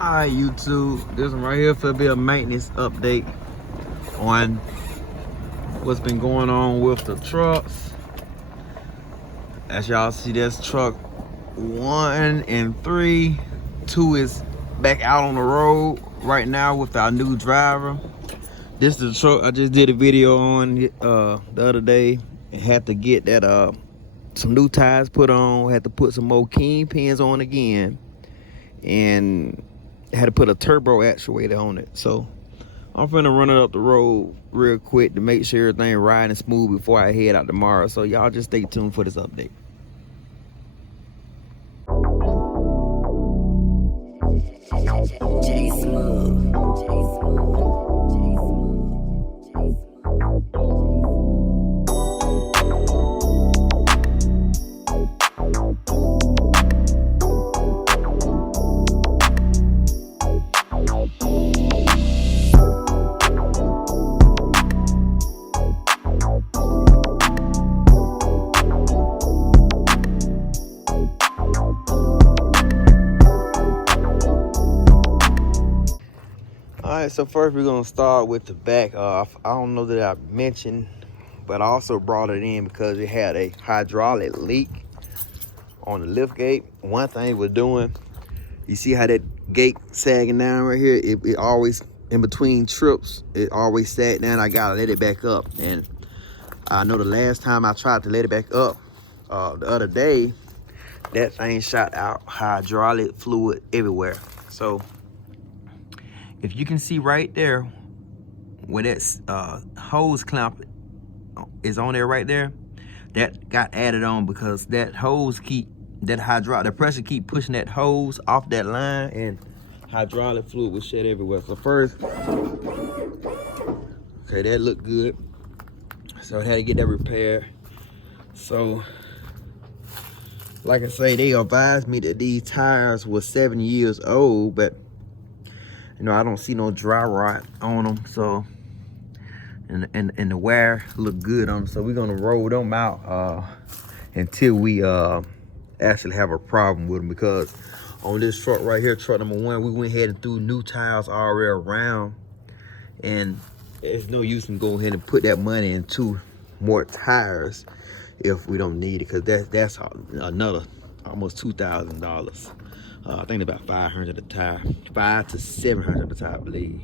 Alright, YouTube, this one right here for be a maintenance update on what's been going on with the trucks. As y'all see, that's truck 1 and 3. 2 is back out on the road right now with our new driver. This is the truck I just did a video on the other day and had to get that some new tires put on, had to put some more kingpins on again, and had to put a turbo actuator on it. So I'm finna run it up the road real quick to make sure everything riding smooth before I head out tomorrow. So y'all just stay tuned for this update. J Smooth. Alright, so first we're gonna start with the back. I don't know that I mentioned, but I also brought it in because it had a hydraulic leak on the lift gate. One thing we're doing, you see how that gate sagging down right here? It always, in between trips, it always sag down. I gotta let it back up. And I know the last time I tried to let it back up, the other day, that thing shot out hydraulic fluid everywhere. So if you can see right there where that hose clamp is on there right there, that got added on because that hose the pressure keep pushing that hose off that line, and hydraulic fluid was shed everywhere. So first, okay, that looked good. So I had to get that repaired. So like I say, they advised me that these tires were 7 years old, but you know, I don't see no dry rot on them, so and the wear look good on them. So we're gonna roll them out until we actually have a problem with them, because on this truck right here, truck number 1, we went ahead and threw new tires already around, and there's no use in going ahead and put that money into more tires if we don't need it, because that's another almost $2,000. I think about 500 a tire, 500 to 700 a tire, I believe.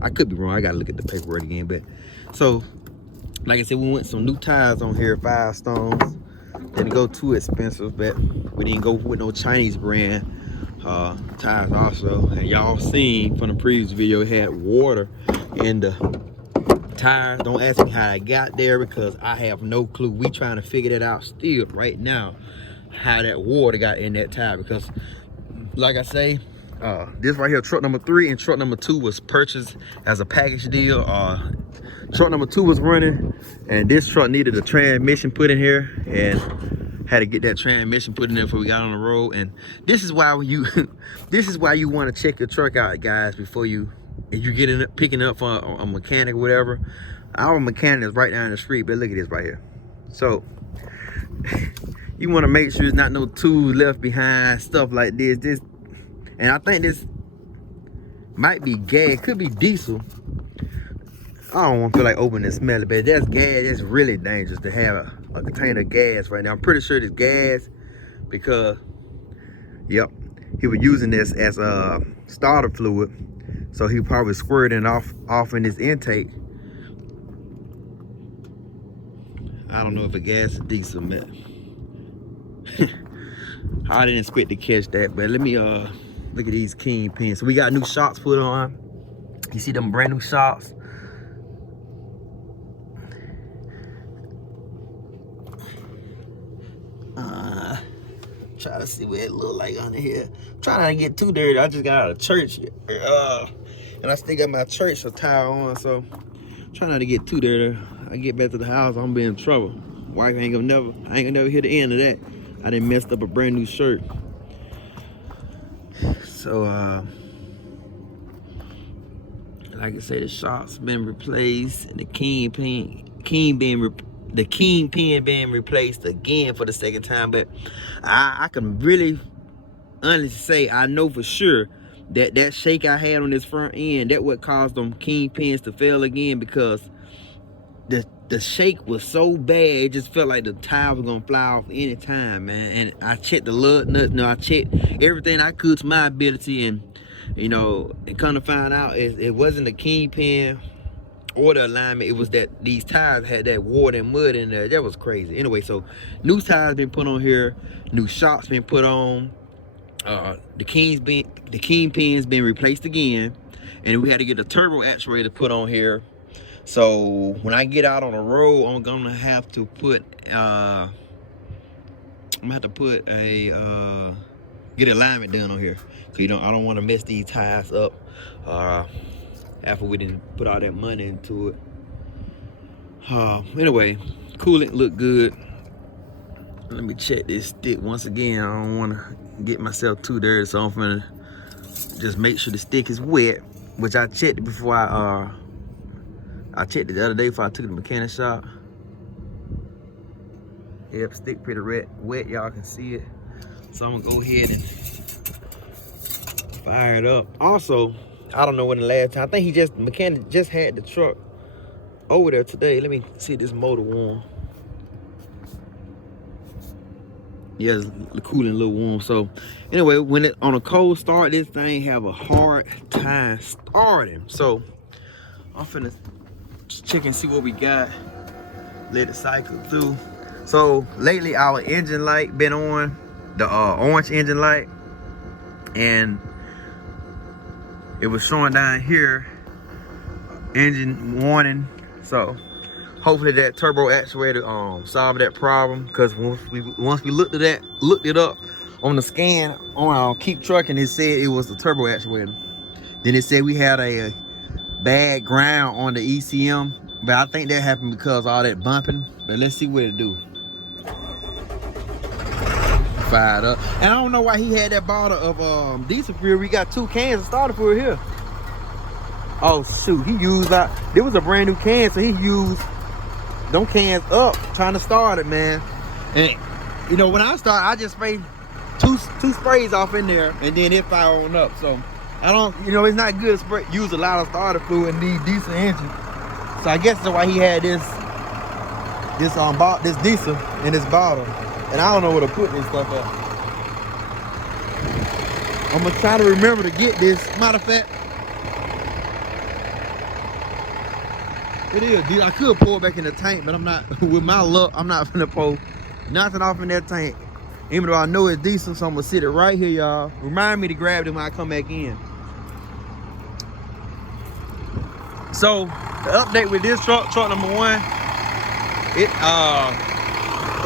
I could be wrong. I gotta look at the paperwork again. But so, like I said, we went some new tires on here, Firestones. Didn't go too expensive, but we didn't go with no Chinese brand tires also. And y'all seen from the previous video, it had water in the tires. Don't ask me how I got there, because I have no clue. We trying to figure that out still right now, how that water got in that tire, because like I say, this right here, truck number 3 and truck number 2 was purchased as a package deal. Truck number 2 was running, and this truck needed a transmission put in here, and had to get that transmission put in there before we got on the road. And this is why this is why you want to check your truck out, guys, before if you get picking up for a mechanic or whatever. Our mechanic is right down the street, but look at this right here. So you want to make sure there's not no tools left behind, stuff like this. And I think this might be gas, could be diesel. I don't want to feel like opening and smell it, but that's gas. It's really dangerous to have a container of gas right now. I'm pretty sure it's gas, because, yep, he was using this as a starter fluid. So he probably squirting off in his intake. I don't know if it's gas or diesel, man. I didn't expect to catch that, but let me look at these kingpins. So we got new shocks put on. You see them brand new shocks. Try to see what it look like under here. Trying not to get too dirty. I just got out of church, and I still got my church attire on, so try not to get too dirty. I get back to the house, I'm gonna be in trouble. Wife ain't gonna never hear the end of that. I done messed up a brand new shirt. So like I said, the shocks been replaced, and the kingpin being replaced again for the second time. But I can really honestly say I know for sure that shake I had on this front end, that what caused them kingpins to fail again, because the shake was so bad, it just felt like the tire was gonna fly off any time, man. And I checked the lug nuts, I checked everything I could to my ability, and you know, and come to find out, it wasn't the kingpin or the alignment, it was that these tires had that water and mud in there. That was crazy. Anyway, so new tires been put on here, new shocks been put on, the kingpins been replaced again, and we had to get the turbo actuator put on here. So when I get out on the road, I'm gonna have to put a get alignment done on here. So I don't want to mess these tires up after we didn't put all that money into it. Anyway, coolant look good. Let me check this stick once again. I don't want to get myself too dirty, so I'm gonna just make sure the stick is wet, which I checked it before I checked it the other day before I took it to the mechanic shop. Yep, stick pretty wet, y'all can see it. So I'm gonna go ahead and fire it up. Also, I don't know when the last time, I think the mechanic just had the truck over there today. Let me see this motor warm. Yeah, the coolant a little warm. So anyway, when it on a cold start, this thing have a hard time starting. So I'm finna check and see what we got. Let it cycle through. So lately our engine light been on, the orange engine light, and it was showing down here engine warning. So hopefully that turbo actuator solved that problem, because once we looked it up on the scan on Keep Trucking, it said it was the turbo actuator. Then it said we had a bad ground on the ECM, but I think that happened because of all that bumping. But let's see what it do. Fired up. And I don't know why he had that bottle of diesel fuel. We got 2 cans of starter fuel here. Oh shoot, he used there was a brand new can, so he used them cans up trying to start it, man. And you know, when I start, I just spray two sprays off in there, and then it fire on up. So I don't, you know, it's not good to use a lot of starter fluid in these diesel engines. So I guess that's why he had this diesel in this bottle. And I don't know where to put this stuff at. I'm gonna try to remember to get this. Matter of fact, it is. I could pour it back in the tank, but I'm not. With my luck, I'm not gonna pour nothing off in that tank. Even though I know it's diesel, so I'm gonna sit it right here, y'all. Remind me to grab them when I come back in. So the update with this truck number 1, well,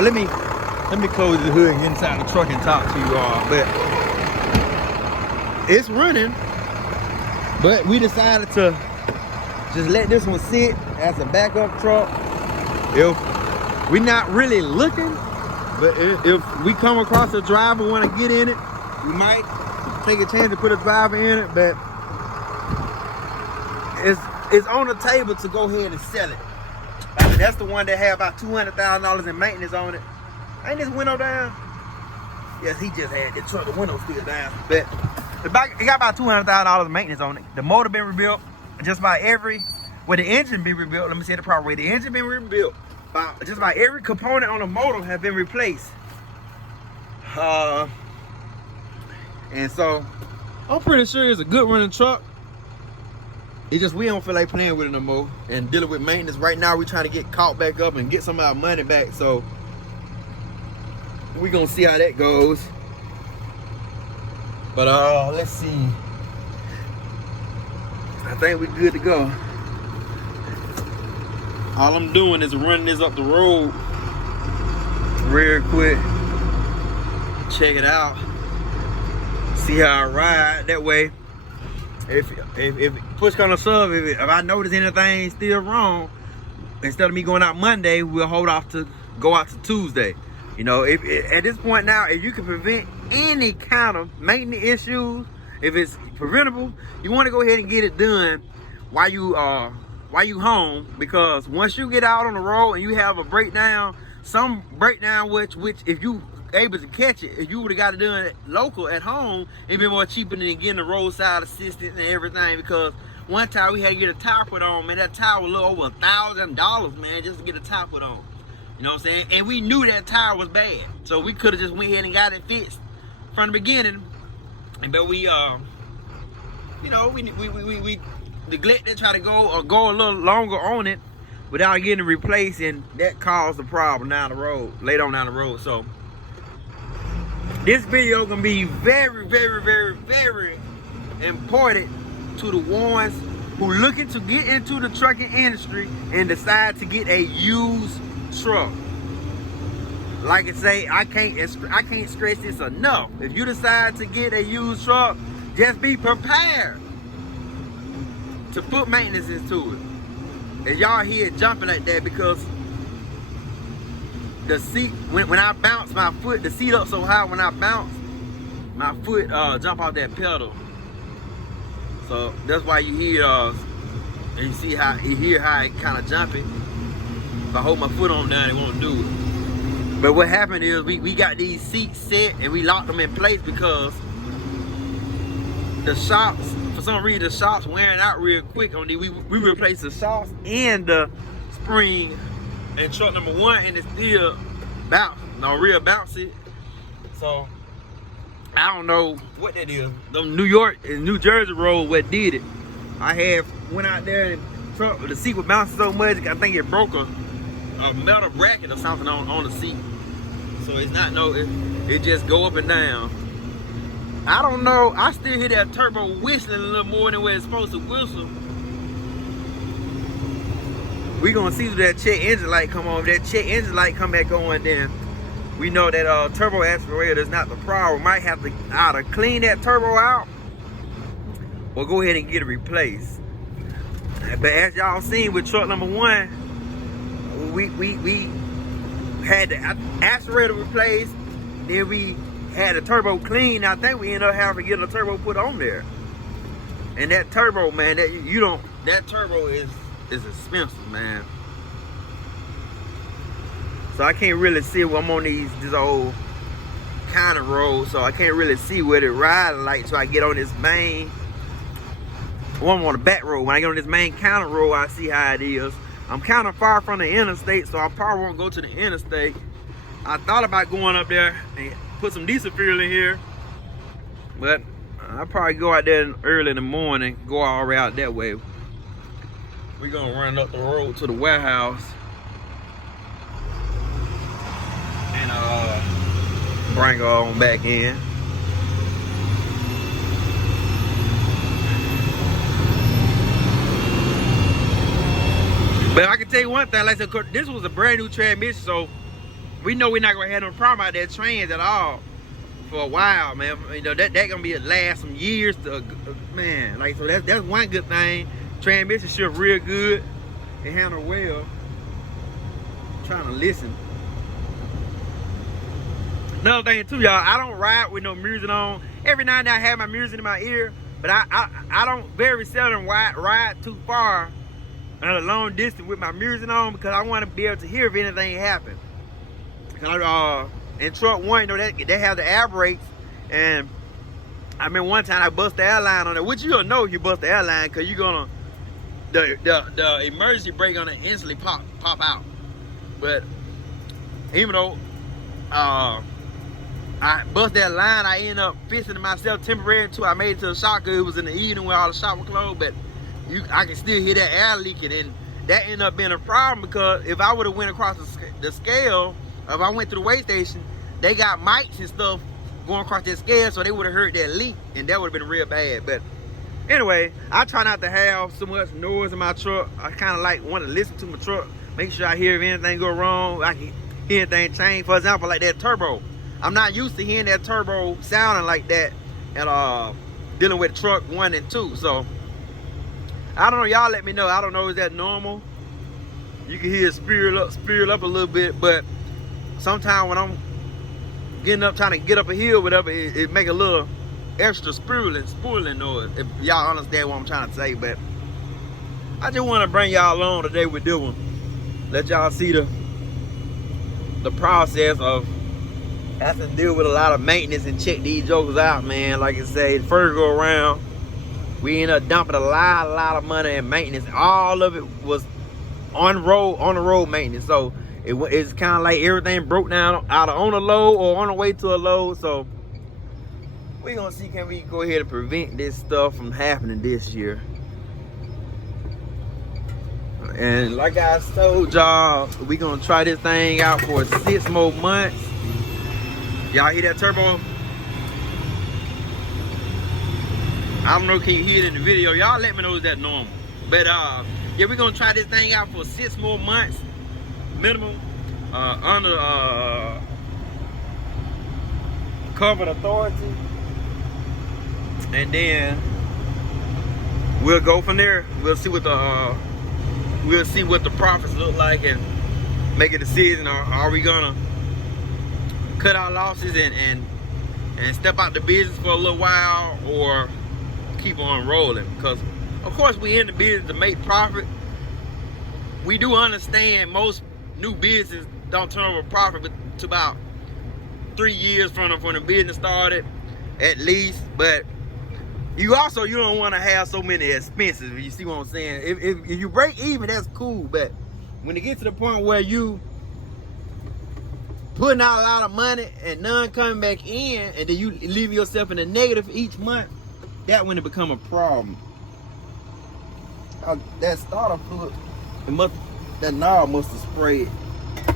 let me close the hood and get inside the truck and talk to you all. But it's running, but we decided to just let this one sit as a backup truck. If we're not really looking, but if we come across a driver want to get in it, we might take a chance to put a driver in it. But it's on the table to go ahead and sell it. I mean, that's the one that had about $200,000 in maintenance on it. Ain't this window down? Yes, he just had the truck, the window still down. But it got about $200,000 in maintenance on it. The motor been rebuilt. Just about the engine been rebuilt. Let me say the proper way. The engine been rebuilt. Just about every component on the motor have been replaced. And so I'm pretty sure it's a good running truck. It's just we don't feel like playing with it no more and dealing with maintenance. Right now we're trying to get caught back up and get some of our money back. So we're gonna see how that goes. But let's see. I think we're good to go. All I'm doing is running this up the road real quick. Check it out. See how I ride. That way, if push comes to shove, if I notice anything still wrong, instead of me going out Monday, we'll hold off to go out to Tuesday. You know, at this point now, if you can prevent any kind of maintenance issues, if it's preventable, you want to go ahead and get it done while you home, because once you get out on the road and you have a breakdown, some breakdown which if you able to catch it. If you would have got it done local at home, it'd be more cheaper than getting the roadside assistance and everything. Because one time we had to get a tire put on, man. That tire was a little over $1,000, man, just to get a tire put on. You know what I'm saying? And we knew that tire was bad, so we could have just went ahead and got it fixed from the beginning. But we, you know, we neglected, try to go a little longer on it without getting replaced, and that caused a problem down the road, later on down the road. So this video gonna be very, very, very, very important to the ones who looking to get into the trucking industry and decide to get a used truck. Like I say, I can't stress this enough. If you decide to get a used truck, just be prepared to put maintenance into it. And y'all hear it jumping like that because the seat, when I bounce my foot, the seat up so high, when I bounce, my foot jump off that pedal. So that's why you hear and you see how you hear how it kind of jumping. If I hold my foot on down, it won't do it. But what happened is we got these seats set and we locked them in place because the shocks, for some reason, the shocks wearing out real quick on these. We replaced the shocks and the spring in truck number 1, and it's still real bouncy. So I don't know what that is. The New York and New Jersey road what did it. I went out there and the seat was bouncing so much, I think it broke a metal bracket or something on the seat. So it's not it just go up and down. I don't know, I still hear that turbo whistling a little more than where it's supposed to whistle. We gonna see that check engine light come on. If that check engine light come back on, then we know that turbo aspirator is not the problem. Might have to either clean that turbo out or go ahead and get it replaced. But as y'all seen with truck number 1, we had the aspirator replaced, then we had the turbo clean. I think we ended up having to get a turbo put on there. And that turbo, man, that turbo is expensive, man. So I can't really see when I'm on this old kind of road, so I can't really see where the riding like. So I get on this main, I'm on the back road. When I get on this main counter road, I see how it is. I'm kind of far from the interstate, so I probably won't go to the interstate. I thought about going up there and put some diesel fuel in here, but I'll probably go out there early in the morning, go all the way out that way. We're gonna run up the road to the warehouse and bring her on back in. But I can tell you one thing, like I said, this was a brand new transmission, so we know we're not gonna have no problem out that trans at all for a while, man. You know, that gonna be last some years to, man. Like, so that's one good thing. Transmission shift real good. It handle well. I'm trying to listen. Another thing too, y'all, I don't ride with no music on. Every now and then I have my music in my ear, but I don't very seldom ride too far at a long distance with my music on because I want to be able to hear if anything happens. In truck 1, you know, they have the air brakes, and I remember one time I bust the airline on it, which you'll know if you bust the airline because you're gonna the emergency brake gonna instantly pop out. But even though I bust that line, I ended up fixing it myself temporarily until I made it to the shop because it was in the evening where all the shop was closed. But I can still hear that air leaking, and that ended up being a problem because if I would have went across the scale, if I went to the weigh station, they got mics and stuff going across that scale, so they would have heard that leak, and that would have been real bad. But anyway, I try not to have so much noise in my truck. I kind of want to listen to my truck, make sure I hear if anything go wrong, I can hear anything change. For example, like that turbo. I'm not used to hearing that turbo sounding like that and dealing with truck 1 and 2. So I don't know, y'all let me know. I don't know, is that normal? You can hear it spiral up a little bit, but sometimes when I'm getting up, trying to get up a hill, whatever, it make a little extra spooling noise, if y'all understand what I'm trying to say. But I just want to bring y'all along today with this one. Let y'all see the process of have to deal with a lot of maintenance and check these jokers out, man. Like I say, the first go around, we ended up dumping a lot of money in maintenance. All of it was on the road maintenance. So it's kind of like everything broke down either on a load or on the way to a load. So we're gonna see, can we go ahead and prevent this stuff from happening this year. And like I told y'all, we gonna try this thing out for 6 more months. Y'all hear that turbo? I don't know, can you hear it in the video? Y'all let me know, is that normal? But yeah, we're gonna try this thing out for 6 more months minimum under covered authority, and then we'll go from there. We'll see what the profits look like and make a decision. Are we gonna cut our losses and step out the business for a little while, or keep on rolling? Because of course we in the business to make profit. We do understand most new business don't turn over profit but to about 3 years from the business started, at least. But you don't want to have so many expenses. You see what I'm saying? If you break even, that's cool. But when it gets to the point where you putting out a lot of money and none coming back in, and then you leave yourself in the negative each month, that when it become a problem. That starter fluid, that knob must have sprayed.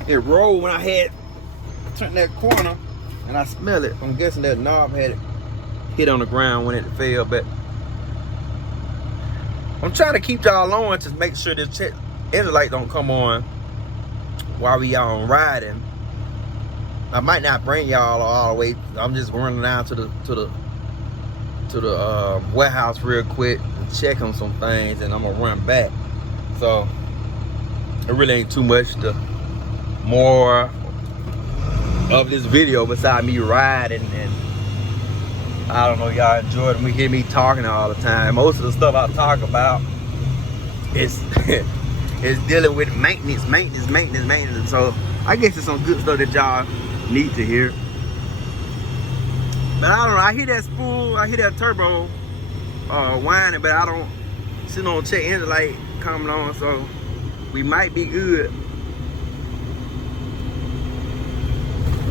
It rolled when I had turned that corner, and I smell it. I'm guessing that knob had hit on the ground when it fell. But I'm trying to keep y'all on to make sure this engine light don't come on while we on riding. I might not bring y'all all the way. I'm just running down to the warehouse real quick and check on some things, and I'm gonna run back. So it really ain't too much more of this video beside me riding, and I don't know, y'all enjoy it. We hear me talking all the time. Most of the stuff I talk about is dealing with maintenance. So I guess it's some good stuff that y'all need to hear. But I don't know, I hear that spool, I hear that turbo whining, but I don't see no check engine light coming on, so we might be good.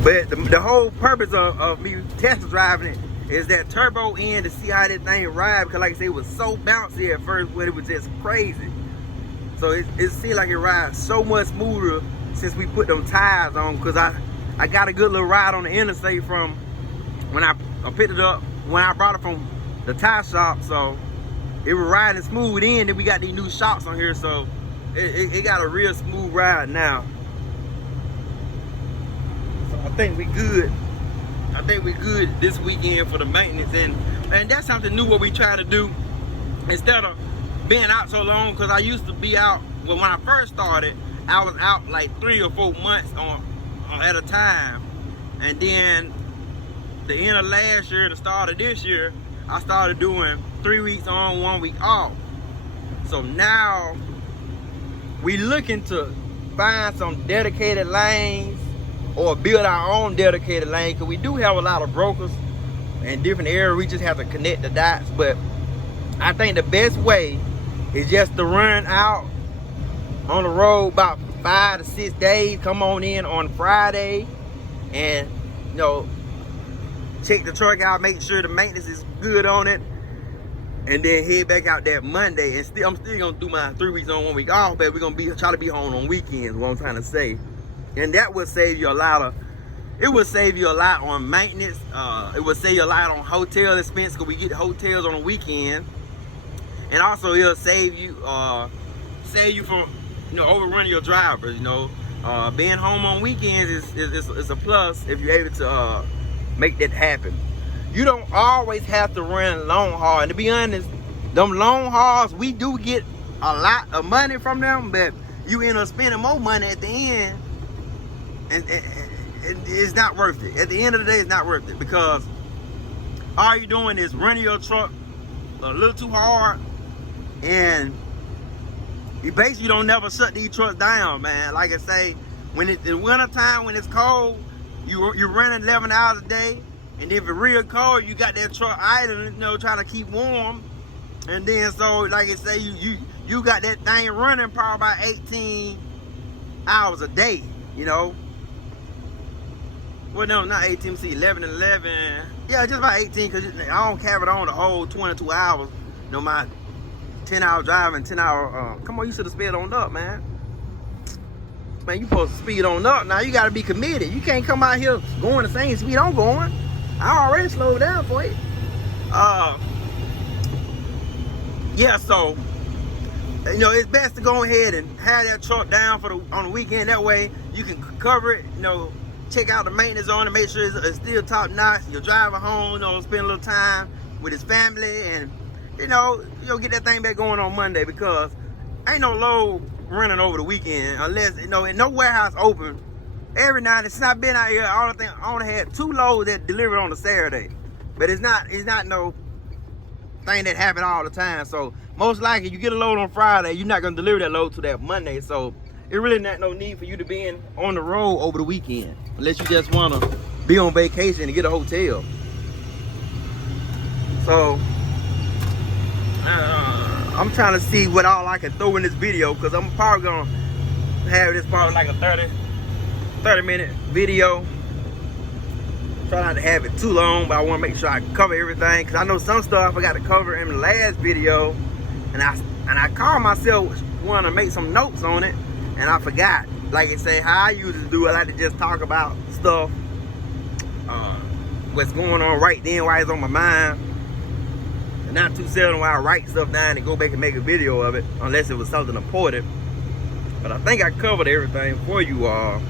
But the whole purpose of me test driving it is that turbo end, to see how that thing ride, because like I said, it was so bouncy at first, but it was just crazy. So it seemed like it rides so much smoother since we put them tires on, because I got a good little ride on the interstate from when I picked it up, when I brought it from the tire shop. So it was riding smooth in, then we got these new shocks on here, so it got a real smooth ride now. So I think we good. I think we good this weekend for the maintenance, and that's something new what we try to do. Instead of being out so long, because I used to be out, well, when I first started, I was out like 3 or 4 months at a time. And then the end of last year, the start of this year, I started doing 3 weeks on, 1 week off. So now we looking to find some dedicated lanes or build our own dedicated lane, because we do have a lot of brokers in different areas. We just have to connect the dots. But I think the best way is just to run out on the road about 5 to 6 days, come on in on Friday, and you know, check the truck out, make sure the maintenance is good on it, and then head back out that Monday. And I'm still gonna do my 3 weeks on, 1 week off, but we're gonna try to be home on weekends, what I'm trying to say. And that would save you a lot of, it would save you a lot on maintenance. It would save you a lot on hotel expense, because we get hotels on the weekend. And also it'll save you from, you know, overrunning your drivers. You know, being home on weekends is a plus if you're able to make that happen. You don't always have to run long haul. And to be honest, them long hauls, we do get a lot of money from them, but you end up spending more money at the end, and it's not worth it. At the end of the day, it's not worth it, because all you're doing is running your truck a little too hard, and you don't never shut these trucks down, man. Like I say, when it's in winter time, when it's cold, you're running 11 hours a day, and if it's real cold, you got that truck idling, you know, trying to keep warm. And then so, like I say, you got that thing running probably about 18 hours a day, you know. Well, no, not 18. See, 11 and 11. Yeah, just about 18, because I don't carry it on the whole 22 hours. No, my 10-hour driving, 10-hour. Come on, you should have sped on up, man. Man, you supposed to speed on up. Now you got to be committed. You can't come out here going the same speed I'm going. I already slowed down for you. Yeah, so you know, it's best to go ahead and have that truck down on the weekend. That way you can cover it, you know, check out the maintenance on it, make sure it's still top notch. Your driver home, you know, spend a little time with his family, and you know, get that thing back going on Monday, because ain't no load running over the weekend unless, you know, and no warehouse open every night. Since I've been out here, I only had 2 loads that delivered on a Saturday, but it's not no thing that happen all the time. So most likely you get a load on Friday, you're not gonna deliver that load to that Monday. So it really not no need for you to be on the road over the weekend, unless you just wanna be on vacation and get a hotel. So I'm trying to see what all I can throw in this video, because I'm probably gonna have this probably like a 30-minute video. Try not to have it too long, but I want to make sure I cover everything, because I know some stuff I forgot to cover in the last video, and I called myself want to make some notes on it, and I forgot. Like I say, how I usually do, I like to just talk about stuff, what's going on right then while it's on my mind, and not too seldom while I write stuff down and go back and make a video of it, unless it was something important. But I think I covered everything for you all.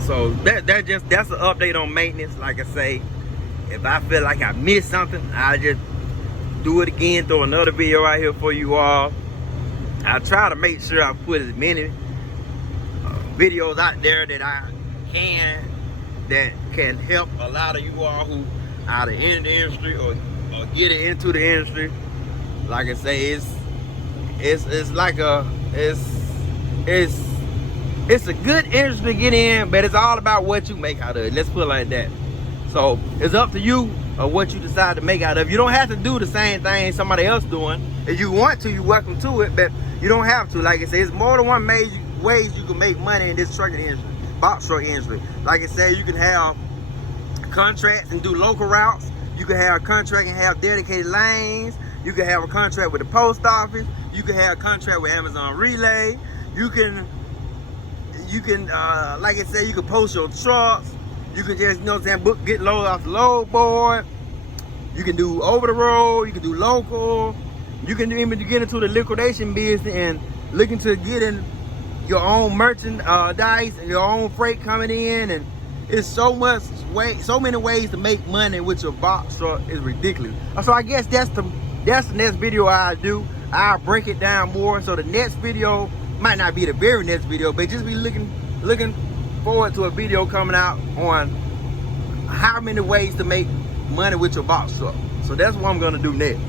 So that's an update on maintenance. Like I say, if I feel like I missed something, I just do it again, throw another video out here for you all. I try to make sure I put as many videos out there that I can, that can help a lot of you all who are in the industry or get it into the industry. Like I say, it's like it's a good industry to get in, but it's all about what you make out of it. Let's put it like that. So it's up to you of what you decide to make out of it. You don't have to do the same thing somebody else doing. If you want to, you're welcome to it, but you don't have to. Like I said, it's more than one ways you can make money in this trucking industry, box truck industry. Like I said, you can have contracts and do local routes. You can have a contract and have dedicated lanes. You can have a contract with the post office. You can have a contract with Amazon Relay. You can like I said, you can post your trucks. You can just, you know what I'm saying, get load off the load board. You can do over the road. You can do local. You can even get into the liquidation business and look into getting your own merchandise and your own freight coming in. And it's so many ways to make money with your box truck. Is ridiculous. So I guess that's the next video I do. I'll break it down more. So the next video might not be the very next video, but just be looking forward to a video coming out on how many ways to make money with your box truck. So that's what I'm gonna do next.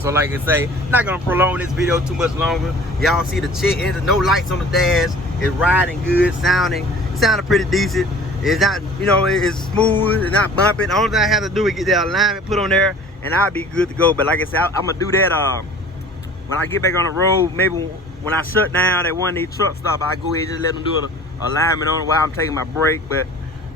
So like I say, not gonna prolong this video too much longer. Y'all see the check engine, no lights on the dash. It's riding good, sounding pretty decent. It's not, you know, it's smooth, it's not bumping. The only thing I have to do is get the alignment put on there, and I'll be good to go. But like I said, I'm gonna do that when I get back on the road. Maybe when I shut down at one of these truck stops, I go ahead and just let them do an alignment on it while I'm taking my break. But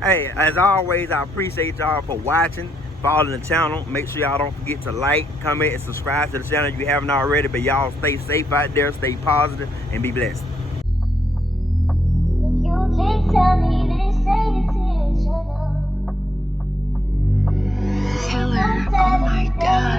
hey, as always, I appreciate y'all for watching, following the channel. Make sure y'all don't forget to like, comment, and subscribe to the channel if you haven't already. But y'all stay safe out there, stay positive, and be blessed. Killer, oh my god.